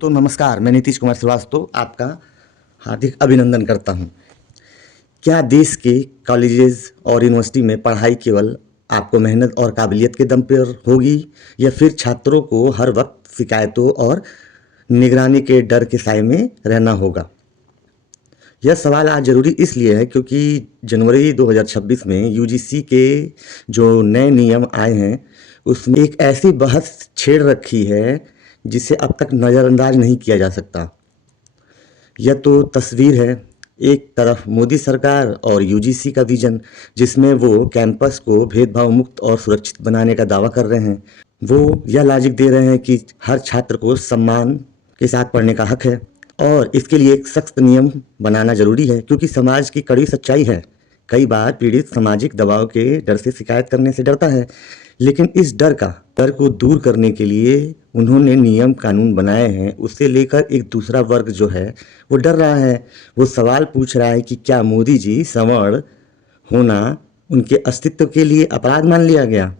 तो नमस्कार, मैं नीतीश कुमार श्रीवास्तव आपका हार्दिक अभिनंदन करता हूं। क्या देश के कॉलेजेस और यूनिवर्सिटी में पढ़ाई केवल आपको मेहनत और काबिलियत के दम पर होगी या फिर छात्रों को हर वक्त शिकायतों और निगरानी के डर के साए में रहना होगा? यह सवाल आज ज़रूरी इसलिए है क्योंकि जनवरी 2026 में यूजीसी के जो नए नियम आए हैं, उसमें एक ऐसी बहस छेड़ रखी है जिसे अब तक नज़रअंदाज नहीं किया जा सकता। यह तो तस्वीर है, एक तरफ मोदी सरकार और यूजीसी का विजन जिसमें वो कैंपस को भेदभाव मुक्त और सुरक्षित बनाने का दावा कर रहे हैं। वो यह लॉजिक दे रहे हैं कि हर छात्र को सम्मान के साथ पढ़ने का हक है और इसके लिए एक सख्त नियम बनाना ज़रूरी है क्योंकि समाज की कड़ी सच्चाई है। कई बार पीड़ित सामाजिक दबाव के डर से शिकायत करने से डरता है, लेकिन इस डर को दूर करने के लिए उन्होंने नियम कानून बनाए हैं। उससे लेकर एक दूसरा वर्ग जो है वो डर रहा है, वो सवाल पूछ रहा है कि क्या मोदी जी सवर्ण होना उनके अस्तित्व के लिए अपराध मान लिया गया?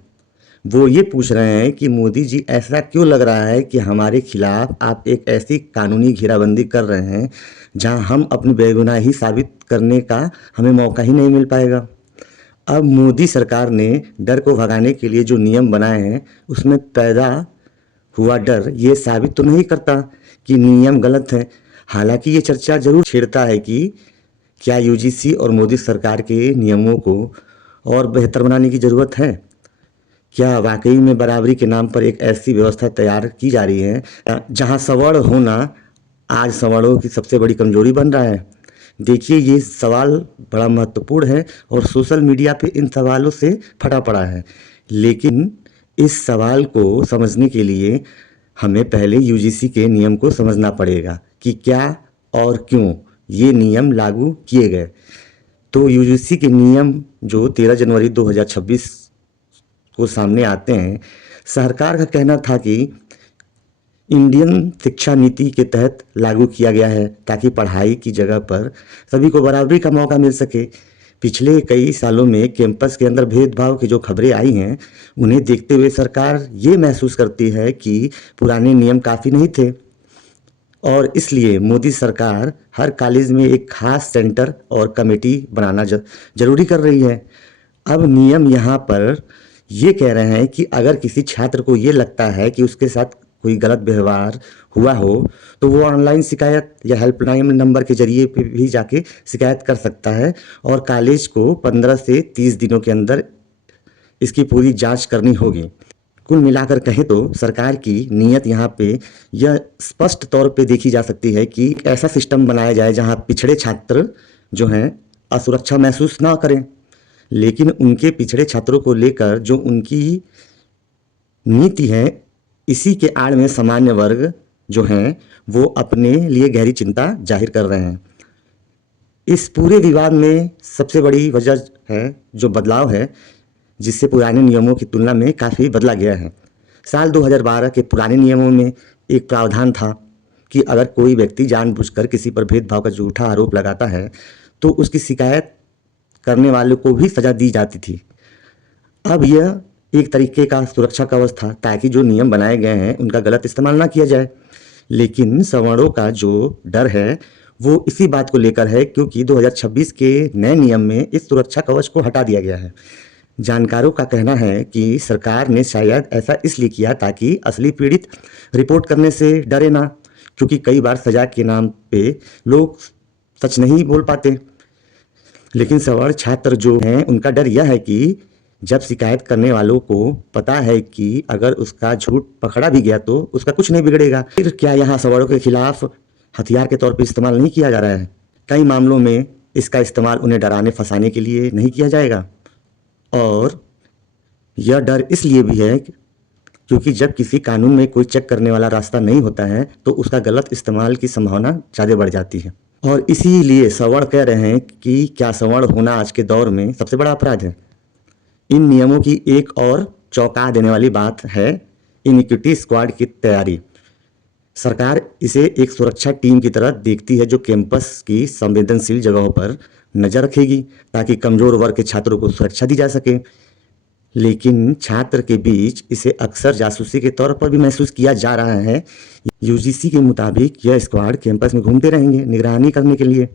वो ये पूछ रहे हैं कि मोदी जी ऐसा क्यों लग रहा है कि हमारे खिलाफ आप एक ऐसी कानूनी घेराबंदी कर रहे हैं जहां हम अपनी बेगुनाही साबित करने का हमें मौका ही नहीं मिल पाएगा। अब मोदी सरकार ने डर को भगाने के लिए जो नियम बनाए हैं उसमें पैदा हुआ डर ये साबित तो नहीं करता कि नियम गलत है। हालांकि ये चर्चा जरूर छेड़ता है कि क्या यूजीसी और मोदी सरकार के नियमों को और बेहतर बनाने की ज़रूरत है। क्या वाकई में बराबरी के नाम पर एक ऐसी व्यवस्था तैयार की जा रही है जहां सवर्ण होना आज सवर्णों की सबसे बड़ी कमजोरी बन रहा है? देखिए, ये सवाल बड़ा महत्वपूर्ण है और सोशल मीडिया पे इन सवालों से फटा पड़ा है। लेकिन इस सवाल को समझने के लिए हमें पहले यूजीसी के नियम को समझना पड़ेगा कि क्या और क्यों ये नियम लागू किए गए। तो यूजीसी के नियम जो 13 जनवरी 2026 को सामने आते हैं, सरकार का कहना था कि इंडियन शिक्षा नीति के तहत लागू किया गया है ताकि पढ़ाई की जगह पर सभी को बराबरी का मौका मिल सके। पिछले कई सालों में कैंपस के अंदर भेदभाव की जो खबरें आई हैं, उन्हें देखते हुए सरकार ये महसूस करती है कि पुराने नियम काफ़ी नहीं थे और इसलिए मोदी सरकार हर कॉलेज में एक खास सेंटर और कमेटी बनाना जरूरी कर रही है। अब नियम यहाँ पर ये कह रहे हैं कि अगर किसी छात्र को ये लगता है कि उसके साथ कोई गलत व्यवहार हुआ हो तो वो ऑनलाइन शिकायत या हेल्पलाइन नंबर के जरिए पे भी जाके शिकायत कर सकता है और कॉलेज को 15 से 30 दिनों के अंदर इसकी पूरी जांच करनी होगी। कुल मिलाकर कहें तो सरकार की नीयत यहाँ पे यह स्पष्ट तौर पे देखी जा सकती है कि ऐसा सिस्टम बनाया जाए जहाँ पिछड़े छात्र जो हैं असुरक्षा महसूस ना करें, लेकिन उनके पिछड़े छात्रों को लेकर जो उनकी नीति है, इसी के आड़ में सामान्य वर्ग जो हैं वो अपने लिए गहरी चिंता जाहिर कर रहे हैं। इस पूरे विवाद में सबसे बड़ी वजह है जो बदलाव है जिससे पुराने नियमों की तुलना में काफ़ी बदला गया है। साल 2012 के पुराने नियमों में एक प्रावधान था कि अगर कोई व्यक्ति जानबूझकर किसी पर भेदभाव का झूठा आरोप लगाता है तो उसकी शिकायत करने वाले को भी सज़ा दी जाती थी। अब यह एक तरीके का सुरक्षा कवच था ताकि जो नियम बनाए गए हैं उनका गलत इस्तेमाल ना किया जाए। लेकिन सवर्णों का जो डर है वो इसी बात को लेकर है क्योंकि 2026 के नए नियम में इस सुरक्षा कवच को हटा दिया गया है। जानकारों का कहना है कि सरकार ने शायद ऐसा इसलिए किया ताकि असली पीड़ित रिपोर्ट करने से डरे ना, क्योंकि कई बार सजा के नाम पे लोग सच नहीं बोल पाते। लेकिन सवर्ण छात्र जो हैं उनका डर यह है कि जब शिकायत करने वालों को पता है कि अगर उसका झूठ पकड़ा भी गया तो उसका कुछ नहीं बिगड़ेगा। फिर क्या यहाँ सवर्णों के खिलाफ हथियार के तौर पर इस्तेमाल नहीं किया जा रहा है? कई मामलों में इसका इस्तेमाल उन्हें डराने फंसाने के लिए नहीं किया जाएगा और यह डर इसलिए भी है क्योंकि जब किसी कानून में कोई चेक करने वाला रास्ता नहीं होता है तो उसका गलत इस्तेमाल की संभावना ज़्यादा बढ़ जाती है। और इसीलिए सवर्ण कह रहे हैं कि क्या सवर्ण होना आज के दौर में सबसे बड़ा अपराध है। इन नियमों की एक और चौंका देने वाली बात है इनिक्विटी स्क्वाड की तैयारी। सरकार इसे एक सुरक्षा टीम की तरह देखती है जो कैंपस की संवेदनशील जगहों पर नज़र रखेगी ताकि कमज़ोर वर्ग के छात्रों को सुरक्षा दी जा सके। लेकिन छात्र के बीच इसे अक्सर जासूसी के तौर पर भी महसूस किया जा रहा है। यूजीसी के मुताबिक यह स्क्वाड कैंपस में घूमते रहेंगे निगरानी करने के लिए।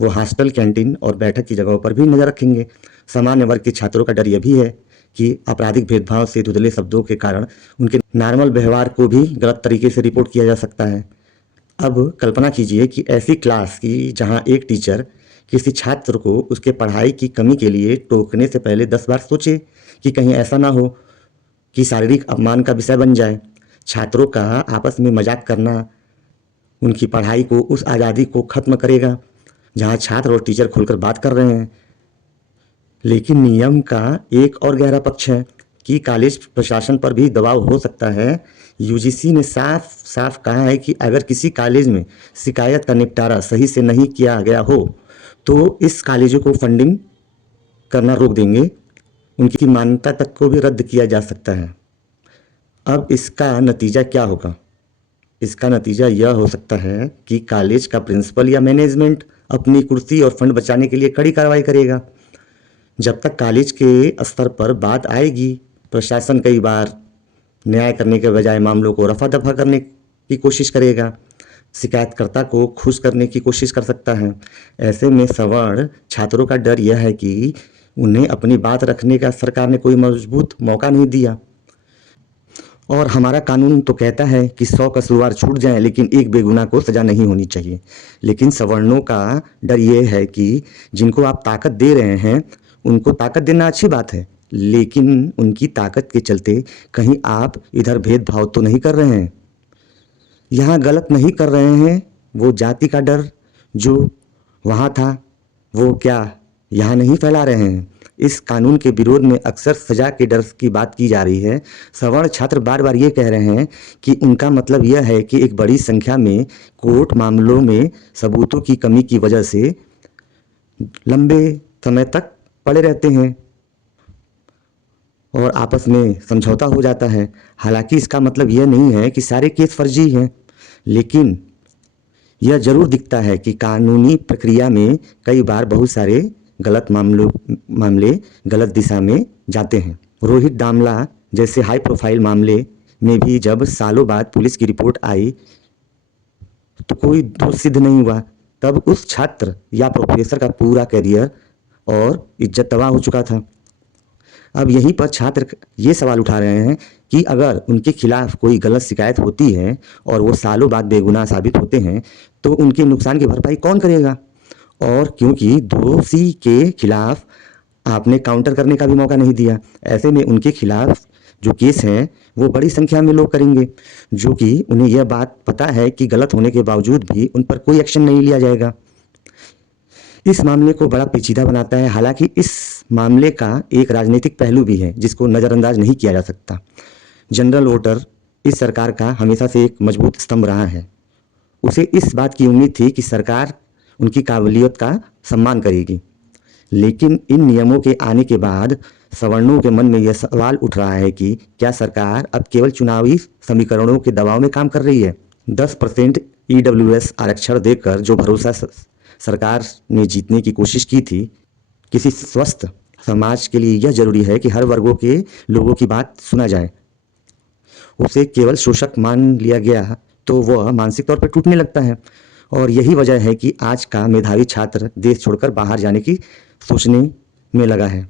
वो हॉस्टल, कैंटीन और बैठक की जगहों पर भी नज़र रखेंगे। सामान्य वर्ग के छात्रों का डर यह भी है कि आपराधिक भेदभाव से धुंधले शब्दों के कारण उनके नॉर्मल व्यवहार को भी गलत तरीके से रिपोर्ट किया जा सकता है। अब कल्पना कीजिए कि ऐसी क्लास की जहां एक टीचर किसी छात्र को उसके पढ़ाई की कमी के लिए टोकने से पहले 10 बार सोचे कि कहीं ऐसा ना हो कि शारीरिक अपमान का विषय बन जाए। छात्रों का आपस में मजाक करना उनकी पढ़ाई को, उस आज़ादी को ख़त्म करेगा जहां छात्र और टीचर खुलकर बात कर रहे हैं। लेकिन नियम का एक और गहरा पक्ष है कि कॉलेज प्रशासन पर भी दबाव हो सकता है। यूजीसी ने साफ साफ कहा है कि अगर किसी कॉलेज में शिकायत का निपटारा सही से नहीं किया गया हो तो इस कॉलेजों को फंडिंग करना रोक देंगे, उनकी मान्यता तक को भी रद्द किया जा सकता है। अब इसका नतीजा क्या होगा? इसका नतीजा यह हो सकता है कि कॉलेज का प्रिंसिपल या मैनेजमेंट अपनी कुर्सी और फंड बचाने के लिए कड़ी कार्रवाई करेगा। जब तक कॉलेज के स्तर पर बात आएगी, प्रशासन कई बार न्याय करने के बजाय मामलों को रफा दफा करने की कोशिश करेगा, शिकायतकर्ता को खुश करने की कोशिश कर सकता है। ऐसे में सवर्ण छात्रों का डर यह है कि उन्हें अपनी बात रखने का सरकार ने कोई मजबूत मौका नहीं दिया। और हमारा कानून तो कहता है कि 100 कसूरवार छूट जाएं लेकिन एक बेगुनाह को सज़ा नहीं होनी चाहिए। लेकिन सवर्णों का डर ये है कि जिनको आप ताकत दे रहे हैं उनको ताकत देना अच्छी बात है, लेकिन उनकी ताकत के चलते कहीं आप इधर भेदभाव तो नहीं कर रहे हैं, यहाँ गलत नहीं कर रहे हैं। वो जाति का डर जो वहाँ था वो क्या यहाँ नहीं फैला रहे हैं? इस कानून के विरोध में अक्सर सजा के डर की बात की जा रही है। सवर्ण छात्र बार बार ये कह रहे हैं कि उनका मतलब यह है कि एक बड़ी संख्या में कोर्ट मामलों में सबूतों की कमी की वजह से लंबे समय तक पड़े रहते हैं और आपस में समझौता हो जाता है। हालांकि इसका मतलब यह नहीं है कि सारे केस फर्जी हैं, लेकिन यह जरूर दिखता है कि कानूनी प्रक्रिया में कई बार बहुत सारे गलत मामले गलत दिशा में जाते हैं। रोहित दामला जैसे हाई प्रोफाइल मामले में भी जब सालों बाद पुलिस की रिपोर्ट आई तो कोई दोष सिद्ध नहीं हुआ, तब उस छात्र या प्रोफेसर का पूरा करियर और इज्जत तबाह हो चुका था। अब यहीं पर छात्र ये सवाल उठा रहे हैं कि अगर उनके खिलाफ कोई गलत शिकायत होती है और वो सालों बाद बेगुनाह साबित होते हैं तो उनके नुकसान की भरपाई कौन करेगा? और क्योंकि दोषी के खिलाफ आपने काउंटर करने का भी मौका नहीं दिया, ऐसे में उनके खिलाफ जो केस हैं वो बड़ी संख्या में लोग करेंगे, जो कि उन्हें यह बात पता है कि गलत होने के बावजूद भी उन पर कोई एक्शन नहीं लिया जाएगा। इस मामले को बड़ा पेचीदा बनाता है। हालांकि इस मामले का एक राजनीतिक पहलू भी है जिसको नज़रअंदाज नहीं किया जा सकता। जनरल वोटर इस सरकार का हमेशा से एक मजबूत स्तंभ रहा है। उसे इस बात की उम्मीद थी कि सरकार उनकी काबिलियत का सम्मान करेगी, लेकिन इन नियमों के आने के बाद सवर्णों के मन में यह सवाल उठ रहा है कि क्या सरकार अब केवल चुनावी समीकरणों के दबाव में काम कर रही है? 10% EWS आरक्षण देकर जो भरोसा सरकार ने जीतने की कोशिश की थी, किसी स्वस्थ समाज के लिए यह जरूरी है कि हर वर्गों के लोगों की बात सुना जाए। उसे केवल शोषक मान लिया गया तो वह मानसिक तौर पर टूटने लगता है, और यही वजह है कि आज का मेधावी छात्र देश छोड़कर बाहर जाने की सोचने में लगा है।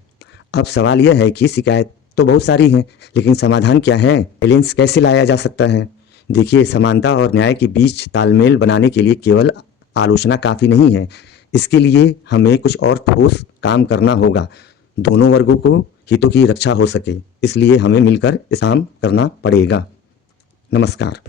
अब सवाल यह है कि शिकायत तो बहुत सारी हैं, लेकिन समाधान क्या है? बैलेंस कैसे लाया जा सकता है? देखिए, समानता और न्याय के बीच तालमेल बनाने के लिए केवल आलोचना काफ़ी नहीं है। इसके लिए हमें कुछ और ठोस काम करना होगा, दोनों वर्गों को हितों की रक्षा हो सके। इसलिए हमें मिलकर इस काम करना पड़ेगा। नमस्कार।